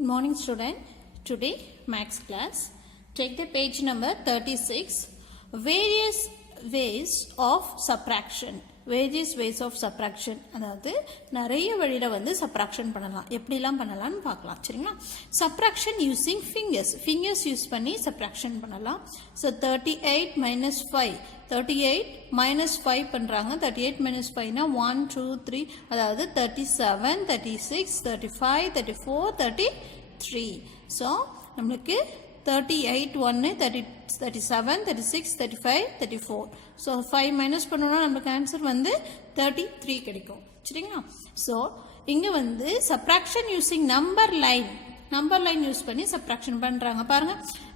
Good morning student. Today maths class. Take the page number 36. Various ways of subtraction. Various ways of subtraction. அதாவது நிறைய வழியில வந்து subtraction பண்ணலாம். எப்படிலாம் பண்ணலாம்னு பார்க்கலாம். சரிங்களா? Subtraction using fingers. Fingers use பண்ணி subtraction பண்ணலாம். So 38 minus 5. 38 minus 5 பண்றாங்க. 38 minus 5 னா 1 2 3 அதாவது 37 36 35 34 33. So நமக்கு 38 1 37 36 35 34. So 5 minus பண்ணோம்னா நமக்கு ஆன்சர் வந்து 33 கிடைக்கும். சரிங்களா? So இங்க வந்து subtraction using number line use பண்ணி சப்ராக்ஷன் பண்றாங்க பாருங்க.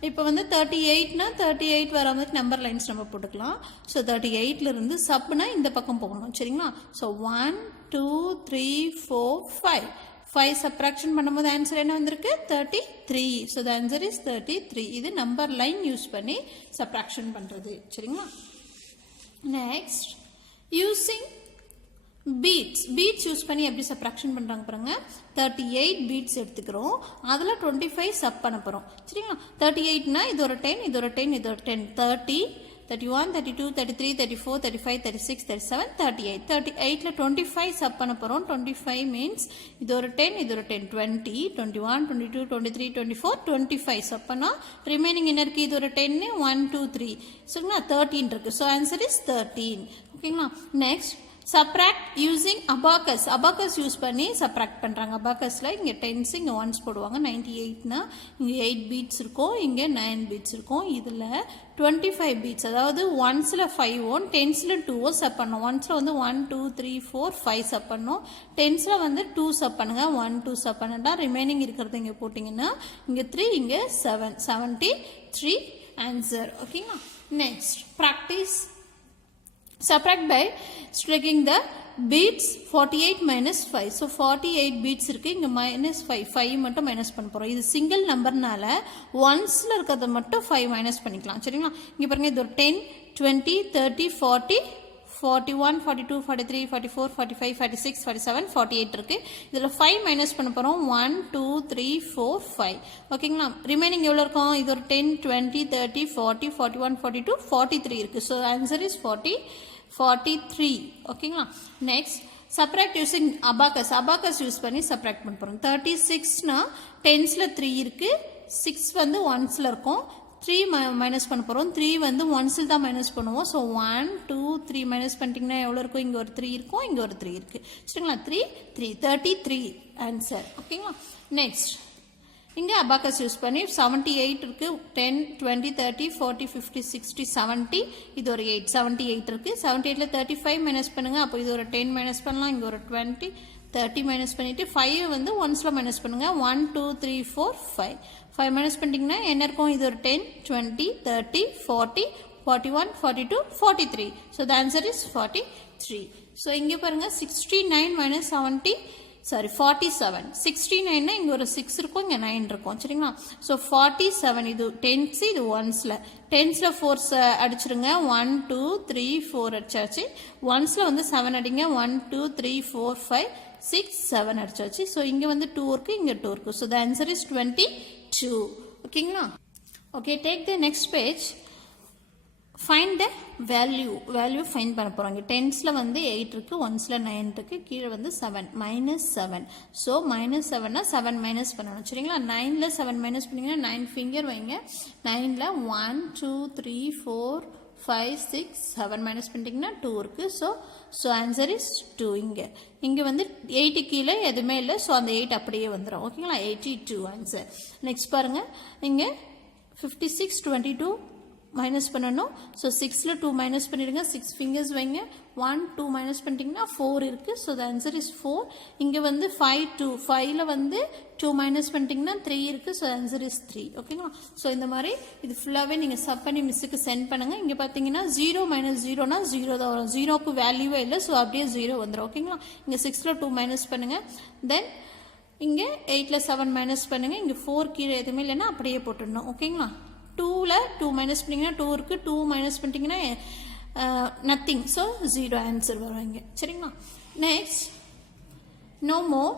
இப்போ வந்து 38 னா 38 வர மாதிரி நம்பர் லைன்ஸ் நம்ம போட்டுக்கலாம். ஸோ 38 ல இருந்து சப்னா இந்த பக்கம் போகணும். சரிங்களா? ஸோ 1 2 3 4 5 5 சப்ராக்ஷன் பண்ணும்போது ஆன்சர் என்ன வந்திருக்கு 33. So the answer is 33. இது நம்பர் லைன் யூஸ் பண்ணி சப்ராக்ஷன் பண்றது. சரிங்களா? நெக்ஸ்ட் யூசிங் பீட்ஸ் யூஸ் பண்ணி எப்படி சப்ராக்ஷன் பண்றாங்க பாருங்க. 38 பீட்ஸ் எடுத்துக்கிறோம். அதுல 25 சப் பண்ண போறோம். சரிங்களா? 38 னா இது ஒரு 10 இது ஒரு 10 இது ஒரு 10 30 31 32 33 34 35 36 37 38 38ல 25 சப் பண்ண போறோம். 25 மீன்ஸ் இது ஒரு 10 இது ஒரு 10 20 21 22 23 24 25 சப் பண்ணா ரிமைனிங் என்ன இருக்கு இது ஒரு 10 1 2 3 சரிங்களா 13 இருக்கு. So answer is 13. ஓகேங்களா? Next subtract using abacus use பண்ணி subtract பண்றாங்க. abacusல இங்க 10s இங்க 1s போடுவாங்க. 98 னா இங்க 8 beats இருக்கும், இங்க 9 beats இருக்கும். இதுல 25 beats அதாவது 1sல 5 on 10sல 2 சப் பண்ணோம். 1sல வந்து 1 2 3 4 5 சப் பண்ணோம். 10sல வந்து 2 சப் பண்ணுங்க. 1 2 சப் பண்ணா ரிமைனிங் இருக்கிறது இங்க போட்டீங்கன்னா இங்க 3 இங்க 7 73 ஆன்சர். ஓகேங்களா? Next practice subtract by striking the beats 48 minus 5. So 48 beats இருக்கு. இங்க minus 5 மட்டும் மைனஸ் பண்ண போறோம். இது சிங்கிள் நம்பர்னால ஒன்ஸ்ல இருக்கிறத மட்டும் 5 மைனஸ் பண்ணிக்கலாம். சரிங்களா? இங்க பாருங்க இது ஒரு 10 20 30 40 41 42 43 44 45 46 47 48 இருக்கு. இதுல 5 மைனஸ் பண்ண போறோம். 1 2 3 4 5. ஓகேங்களா? ரிமைனிங் எவ்வளவு இருக்கும்? இது ஒரு 10 20 30 40 41 42 43 இருக்கு. So answer is 43. ஓகேங்களா? Next subtract using abacus use பண்ணி subtract பண்ண போறோம். 36 னா 10sல 3 இருக்கு. 6 வந்து 1sல இருக்கும். 3 மைனஸ் பண்ண போறோம். 3 வந்து 1sல தான் மைனஸ் பண்ணுவோம். சோ 1 2 3 மைனஸ் பண்ணிட்டீங்கன்னா எவ்வளவு இருக்கும்? இங்க ஒரு 3 இருக்கும், இங்க ஒரு 3 இருக்கு. சரிங்களா? 33 ஆன்சர். ஓகேங்களா? நெக்ஸ்ட் இங்க abacus யூஸ் பண்ணி 78 இருக்கு. 10 20 30 40 50 60 70 இது ஒரு 8 78 இருக்கு. 78ல 35 மைனஸ் பண்ணுங்க. அப்போ இது ஒரு 10 மைனஸ் பண்ணலாம். இங்க ஒரு 20 30 மைனஸ் பண்ணிட்டு 5 வந்து 1sல மைனஸ் பண்ணுங்க. 1 2 3 4 5 மைனஸ் பண்ணிட்டீங்கன்னா என்ன இருக்கும்? இது ஒரு 10 20 30 40 41 42 43. So the answer is 43. So இங்க பாருங்க 69 minus 70 47 69 னா இங்க ஒரு 6 இருக்கும், இங்க 9 இருக்கும். சரிங்களா? சோ 47 இது 10s இது 1sல 10sல 4 அடிச்சிருங்க. 1 2 3 4 அடிச்சாச்சு. 1sல வந்து 7 அடிங்க. 1 2 3 4 5 6 7 அடிச்சாச்சு. சோ இங்க வந்து 2 இருக்கு, இங்க 2 இருக்கு. So the answer is 22. ஓகேங்களா? Okay, take the next page. Find the value find பண்ண போறோம். இங்க 10sல வந்து 8 இருக்கு, 1sல 9 இருக்கு, கீழ வந்து 7 -7. சோ -7 னா 7 மைனஸ் பண்ணனும். சரிங்களா? 9ல 7 மைனஸ் பண்ணீங்கன்னா 9 ஃபிங்கர் வைங்க. 9ல 1 2 3 4 5 6 7 மைனஸ் பண்ணிட்டீங்கன்னா 2 இருக்கு. So answer is 2. இங்க வந்து 8 கீழ எதுமே இல்ல. சோ அந்த 8 அப்படியே வந்துரும். ஓகேங்களா? 82 ஆன்சர். நெக்ஸ்ட் பாருங்க. இங்க 56 22 மைனஸ் பண்ணணும். ஸோ 6ல 2 மைனஸ் பண்ணிடுங்க. 6 ஃபிங்கர்ஸ் வைங்க. 1 2 மைனஸ் பண்ணிட்டீங்கன்னா 4 இருக்கு. So the answer is 4. இங்க வந்து 5ல வந்து 2 மைனஸ் பண்ணிட்டீங்கன்னா 3 இருக்கு. So answer is 3. ஓகேங்களா? ஸோ இந்த மாதிரி இது ஃபுல்லாவே நீங்க சப் பண்ணி மிஸ்ஸுக்கு சென்ட் பண்ணுங்க. இங்க பாத்தீங்கன்னா 0 மைனஸ் 0னா 0 தான் வரும். 0க்கு வேல்யூவே இல்லை. ஸோ அப்படியே 0 வந்துடும். ஓகேங்களா? இங்க 6ல 2 மைனஸ் பண்ணுங்க. தென் இங்க 8ல 7 மைனஸ் பண்ணுங்க. இங்க 4 கீழே எதுவுமே இல்லைன்னா அப்படியே போட்டுடணும். ஓகேங்களா? 2ல 2 மைனஸ் பண்ணிங்கன்னா 2 இருக்கு. 2 மைனஸ் பண்ணிட்டீங்கன்னா நத்திங். ஸோ 0 ஆன்சர் வரும் இங்க. சரிங்களா? Next no more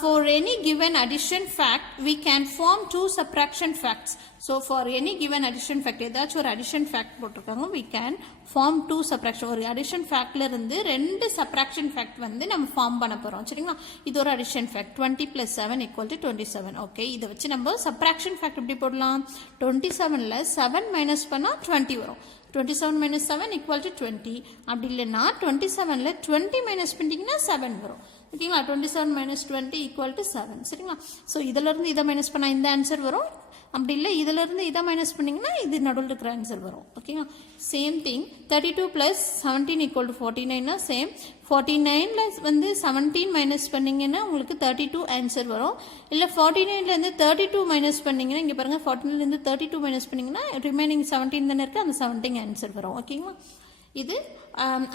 for any given addition fact we can form two subtraction facts. So for any given addition fact ஏதாச்சும் ஒரு addition fact போட்டிருக்காங்க we can form two subtraction. ஒரு addition factல இருந்து ரெண்டு subtraction fact வந்து நம்ம ஃபார்ம் பண்ண போறோம். சரிங்களா? இது ஒரு addition fact 20 plus 7 equal to 27. Okay, இதை வச்சு நம்ம subtraction fact எப்படி போடலாம்? 27ல 7 மைனஸ் பண்ணா 20 வரும். 27 minus 7 equal to 20. அப்படி இல்லைன்னா 27ல 20 மைனஸ் பண்ணிட்டீங்கன்னா 7 வரும். ஓகேங்களா? 27 minus 20 equal to 7. சரிங்களா? ஸோ இதிலிருந்து இதை மைனஸ் பண்ணால் இந்த ஆன்சர் வரும். அப்படி இல்லை இதிலிருந்து இதை மைனஸ் பண்ணிங்கன்னா இது நடுவில் இருக்கிற ஆன்சர் வரும். ஓகேங்களா? Same thing 32 plus 17 equal to 49 same 49ல வந்து 17 மைனஸ் பண்ணிங்கன்னா உங்களுக்கு 32 ஆன்சர் வரும். இல்லை 49லேருந்து 32 மைனஸ் பண்ணிங்கன்னா இங்கே பாருங்கள் 49லேருந்து 32 மைனஸ் பண்ணிங்கன்னா ரிமைனிங் 17 தானே இருக்குது, அந்த 17 ஆன்சர் வரும். ஓகேங்களா? இது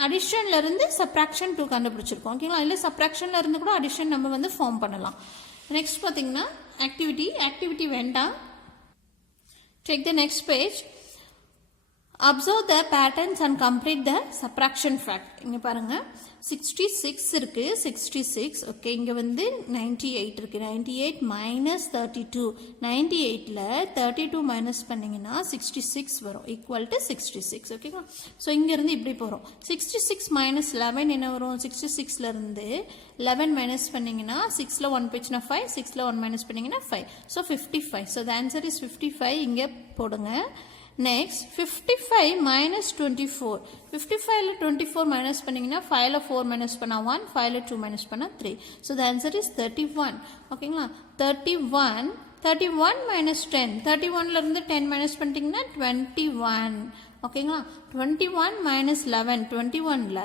அடிஷன்ல இருந்து சப்ராக்ஷன் 2 கண்டுபிடிச்சிருக்கோம். ஓகேங்களா? இல்லை சப்ராக்ஷன்ல இருந்து கூட அடிஷன் நம்ம வந்து ஃபார்ம் பண்ணலாம். நெக்ஸ்ட் பார்த்தீங்கன்னா ஆக்டிவிட்டி வேண்டாம். Check the next page. Observe the patterns and complete the subtraction fact. இங்க பாருங்க 66 இருக்கு 66. ஓகே, இங்க வந்து 98 இருக்கு. 98 minus 32. 98ல 32 மைனஸ் பண்ணீங்கன்னா 66 வரும். Equal to 66. ஓகேங்களா? ஸோ இங்க இருந்து இப்படி போறோம். 66 minus 11 என்ன வரும்? 66ல இருந்து 11 மைனஸ் பண்ணீங்கன்னா 6ல 1 போச்சுன்னா 5, 6ல 1 மைனஸ் பண்ணீங்கன்னா 5. So 55. So the answer is 55. இங்க போடுங்க. Next 55 minus 24. 55ல 24 minus பண்ணீங்கன்னா 5ல 4 minus பண்ணா 1, 5ல 2 minus பண்ணா 3. So the answer is 31. ஓகேங்களா? 31 minus 10. 31ல இருந்து 10 minus பண்ணிட்டீங்கன்னா 21. ஓகேங்களா? 21 minus 11. 21ல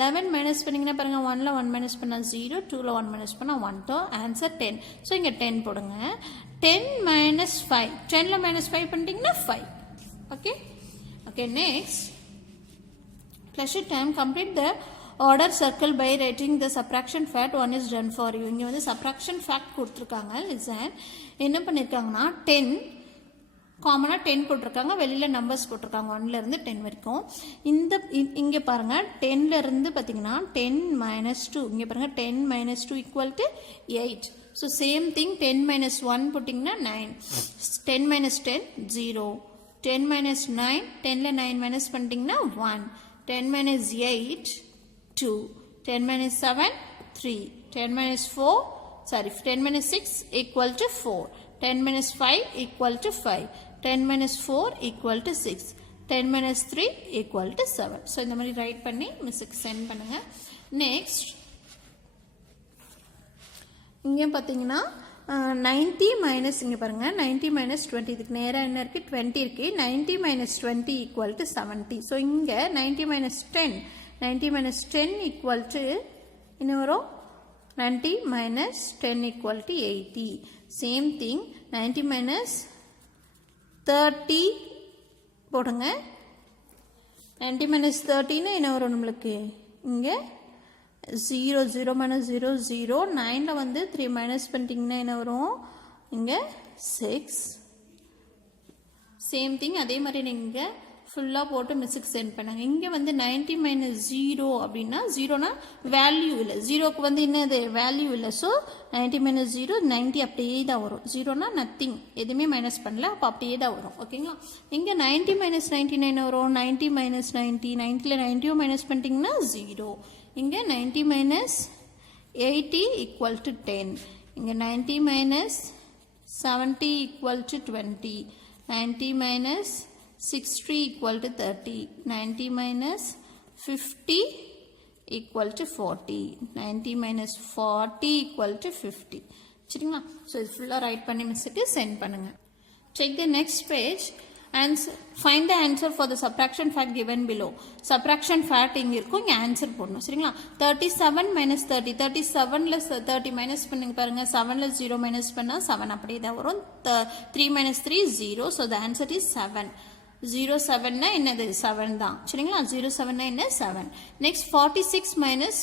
11 minus பண்ணீங்கன்னா பாருங்க 1ல 1 minus பண்ணா 0, 2ல 1 minus பண்ணா 1. So answer 10. So இங்க 10 போடுங்க. 10 minus 5. 10ல minus 5 பண்ணிட்டீங்கன்னா 5. Okay, next pleasure time. Complete the order circle by writing the subtraction fact. One is done for you. இங்க வந்து subtraction fact கொடுத்திருக்காங்க. listen, என்ன பண்ணிருக்காங்கன்னா 10 காமனா 10 போட்டிருக்காங்க, வெளியில நம்பர்ஸ் போட்டிருக்காங்க 1ல இருந்து 10 வரைக்கும். இந்த இங்க பாருங்க 10ல இருந்து பாத்தீங்கன்னா 10 minus 2. இங்க பாருங்க 10 minus 2 equal to 8. So same thing 10 minus 1 போட்டிங்கன்னா 9. 10 minus 10 0. 10 minus 9, 10ல 9 minus பண்ணிட்டீங்கன்னா 1. 10 minus 8 2. 10 minus 7 3. 10 minus 10 minus 6 equal to 4. 10 minus 5 equal to 5. 10 minus 4 equal to 6. 10 minus 3 equal to 7. So இந்த மாதிரி ரைட் பண்ணி மிஸ்ஸுக்கு சென்ட் பண்ணுங்க. நெக்ஸ்ட் இங்கே பார்த்தீங்கன்னா 90 மைனஸ் இங்கே பாருங்கள் 90 மைனஸ் 20. இதுக்கு நேராக என்ன இருக்குது? 20 இருக்குது. 90 மைனஸ் 20 ஈக்குவல் டு 70. ஸோ இங்கே 90 மைனஸ் 10 ஈக்குவல் டு என்ன வரும்? 90 minus 10 equal to 80. Same thing 90 minus 30 போடுங்க. 90 மைனஸ் 30ன்னு என்ன வரும் நம்மளுக்கு? இங்கே 0 minus 0 0. 9ல வந்து 3 மைனஸ் பண்ணிட்டீங்கன்னா என்ன வரும்? இங்கே 6. சேம் திங் அதே மாதிரி நீங்கள் ஃபுல்லாக போட்டு மிஸ்ஸுக்கு சென்ட் பண்ணுங்க. இங்கே வந்து 90 மைனஸ் 0 அப்படின்னா 0னா வேல்யூ இல்லை, 0க்கு வந்து என்னது வேல்யூ இல்லை. ஸோ 90 மைனஸ் 0 90 அப்படியே தான் வரும். 0னா நத்திங், எதுவுமே மைனஸ் பண்ணல, அப்போ அப்படியே தான் வரும். ஓகேங்களா? இங்கே 90 மைனஸ் 99 வரும். 90 மைனஸ் 90. 90ல 90 மைனஸ் பண்ணிட்டீங்கன்னா 0. இங்கே 90 minus 80 equal to 10. இங்கே 90 minus 70 equal to 20. 90 minus 60 equal to 30. 90 minus 50 equal to 40. 90 minus 40 equal to 50. சரிங்களா? ஸோ இது ஃபுல்லாக ரைட் பண்ணி மிஸ்ஸுக்கு சென்ட் பண்ணுங்க. Check the next page. Find the answer for the subtraction fact given below. Subtraction fact இங்க இருக்கும், இங்க ஆன்சர் போடணும். சரிங்களா? 37 minus 30. 37ல 30 மைனஸ் பண்ணுங்க பாருங்க. 7ல 0 மைனஸ் பண்ணா 7 அப்படியே தான் வரும். 3 minus 3 0. So the answer is 7. 07னா என்னது? 7 தான். சரிங்களா? 07னா என்ன? 7. Next 46 minus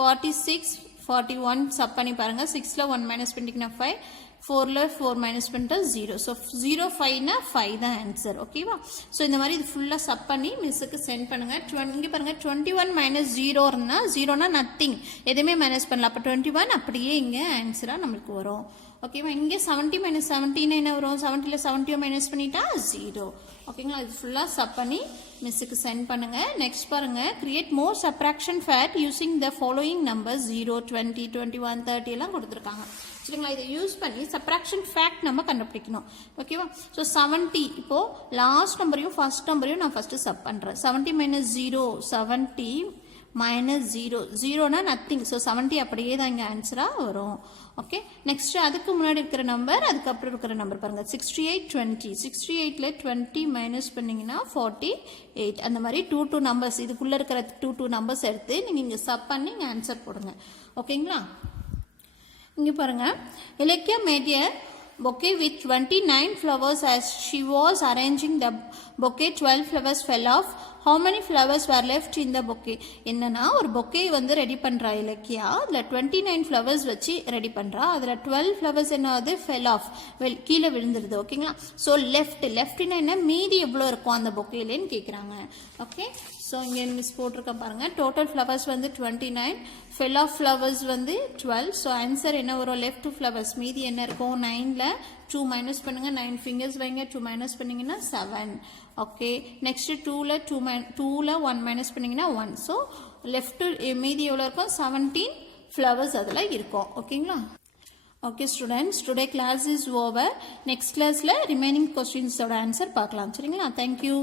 46 41 சப் பண்ணி பாருங்க 6ல 1 மைனஸ் பண்ணிட்டீங்கன்னா 5 4ல 4 மைனஸ் பண்ணிட்டா 0 ஸோ 0 5னா 5 தான் ஆன்சர் ஓகேவா ஸோ இந்த மாதிரி இது ஃபுல்லாக சப் பண்ணி மிஸ்ஸுக்கு சென்ட் பண்ணுங்க இங்கே பாருங்க 21 மைனஸ் 0னா 0னா நத்திங் எதுவுமே மைனஸ் பண்ணல அப்போ 21 அப்படியே இங்கே ஆன்சராக நம்மளுக்கு வரும் ஓகேவா இங்கே 70 மைனஸ் 17 என்ன வரும் 70ல 70 மைனஸ் பண்ணிட்டா 0 ஓகேங்களா இது ஃபுல்லாக சப் பண்ணி மிஸ்ஸுக்கு சென்ட் பண்ணுங்க நெக்ஸ்ட் பாருங்க create more subtraction fact using the following number 0 20 21 30 எல்லாம் கொடுத்துருக்காங்க சரிங்களா இதை யூஸ் பண்ணி சப்ராக்ஷன் ஃபேக்ட் நம்ம கண்டுபிடிக்கணும் ஓகேவா ஸோ 70 இப்போ லாஸ்ட் நம்பரையும் ஃபர்ஸ்ட் நம்பரையும் நான் ஃபர்ஸ்ட் சப் பண்ணுறேன் 70 மைனஸ் 0 70 மைனஸ் 0 0னா நத்திங் ஸோ 70 அப்படியே தான் இங்கே ஆன்சராக வரும் ஓகே நெக்ஸ்ட் அதுக்கு முன்னாடி இருக்கிற நம்பர் அதுக்கப்புறம் இருக்கிற நம்பர் பாருங்க 68 20 68ல 20 மைனஸ் பண்ணீங்கன்னா 48 அந்த மாதிரி 2 நம்பர்ஸ் இதுக்குள்ளே இருக்கிற 2 நம்பர்ஸ் எடுத்து நீங்கள் இங்கே சப் பண்ணி இங்கே ஆன்சர் போடுங்க ஓகேங்களா இங்கே பாருங்க Ilakkiya made a bouquet with 29 flowers as she was arranging the bouquet 12 flowers fell off how many flowers were left in the bouquet என்னன்னா ஒரு bouquet வந்து ரெடி பண்றா இலக்கியா அதுல 29 flowers வச்சு ரெடி பண்றா அதுல 12 flowers என்னது fell off கீழே விழுந்துருது ஓகேங்களா ஸோ லெஃப்ட்னா என்ன மீதி எவ்வளோ இருக்கும் அந்த பொக்கேலன்னு கேட்குறாங்க ஓகே ஸோ இங்கே மிஸ் போட்டிருக்கேன் பாருங்க டோட்டல் ஃப்ளவர்ஸ் வந்து 29 ஃபெல் ஆஃப் ஃப்ளவர்ஸ் வந்து 12 ஸோ ஆன்சர் என்ன வரும் லெஃப்ட் ஃப்ளவர்ஸ் மீதி என்ன இருக்கும் 9ல 2 மைனஸ் பண்ணுங்க 9 ஃபிங்கர்ஸ் வைங்க 2 மைனஸ் பண்ணீங்கன்னா 7 ஓகே நெக்ஸ்ட் 2ல 1 மைனஸ் பண்ணீங்கன்னா 1 ஸோ லெஃப்ட் மீதி எவ்வளோ இருக்கும் 17 ஃப்ளவர்ஸ் அதில் இருக்கும் ஓகேங்களா okay students today class is over next கிளாஸில் ரிமைனிங் கொஸ்டின்ஸோட ஆன்சர் பார்க்கலாம் சரிங்களா தேங்க்யூ